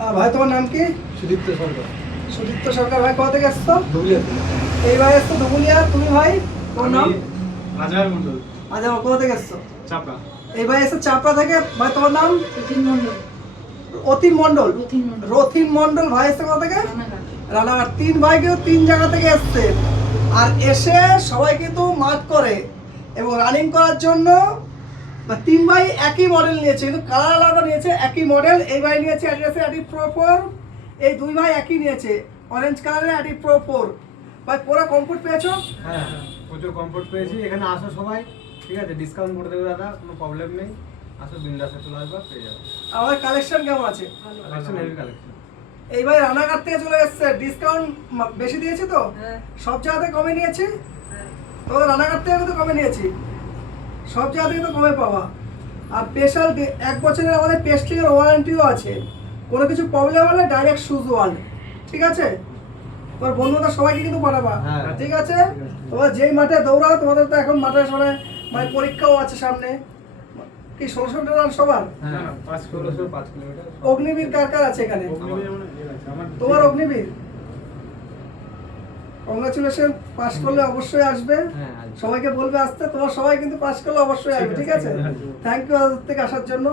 ভাই তোমার নাম কি? সুদীপ্ত সরকার। সুদীপ্ত সরকার। ভাই কোথা থেকে এসছো? ধুবুলিয়া। এই ভাই এসছো ধুবুলিয়া। তুমি ভাই তোমার নাম? আজহার মন্ডল। আচ্ছা কোথা থেকে এসছো? চাপড়া। এই ভাই এসছো চাপড়া থেকে। ভাই তোমার নাম? রথিন মণ্ডল। অতীন মণ্ডল। রথিন মণ্ডল। রথিন মণ্ডল। ভাই এসছে কোথা থেকে? রানাঘাট। রানাঘাট। তিন ভাই কিন্তু তিন জায়গা থেকে এসছে, আর এসে সবাই কিন্তু মাঠ করে এবং রানিং করার জন্য তিন ভাই একই মডেল নিয়েছে, কিন্তু কালার আলাদা নিয়েছে, একই মডেল। এই ভাই নিয়েছে অ্যাডিডাসের অ্যাডি প্রো 4, এই দুই ভাই একই নিয়েছে অরেঞ্জ কালারের অ্যাডি প্রো 4। ভাই পুরো কমফোর্ট পেয়েছো? হ্যাঁ, প্রচুর কমফোর্ট পেয়েছি। এখানে আসো সবাই, ঠিক আছে, ডিসকাউন্ট করে দেবে দাদা, কোনো প্রবলেম নেই। আসো বিন্দাসে চলে আসবা, পেয়ে যাবে। আমাদের কালেকশন কেমন আছে? Collection heavy collection. এই ভাই রানাঘাট থেকে চলে এসছে, ডিসকাউন্ট বেশি দিয়েছি তো? হ্যাঁ। সব জায়গাতে কমে নিয়েছি, হ্যাঁ। তোমাদের রানাঘাট থেকে তো কমে নিয়েছি, সব জায়গা থেকে তো কমে পাওয়া। আর স্পেশাল 1 বছরের আমাদের পেস্টিংয়ের ওয়ারেন্টিও আছে, কোনো কিছু প্রবলেম হলে ডাইরেক্ট শুজ ওয়ার্ল্ড, ঠিক আছে? তোমার বন্ধুরা সবাইকে কিন্তু পাঠাবা, হ্যাঁ। ঠিক আছে? তোমরা যেই মাঠে দৌড়াও, তোমাদের তো এখন মাঠে সবাই মানে পরীক্ষাও আছে সামনে। কি 1600 মিটার রান সবার? হ্যাঁ, 5 কিলোমিটার 5 কিলোমিটার। অগ্নিবীর কার কার আছে এখানে? তোমার অগ্নিবীর? কংগ্রাচুলেশন, পাস করলে অবশ্যই আসবে। হ্যাঁ, আসবে। সবাইকে বলবে আসতে, তোমার সবাই কিন্তু পাস করলে অবশ্যই আসবে, ঠিক আছে? থ্যাংক ইউ থেকে আসার জন্য।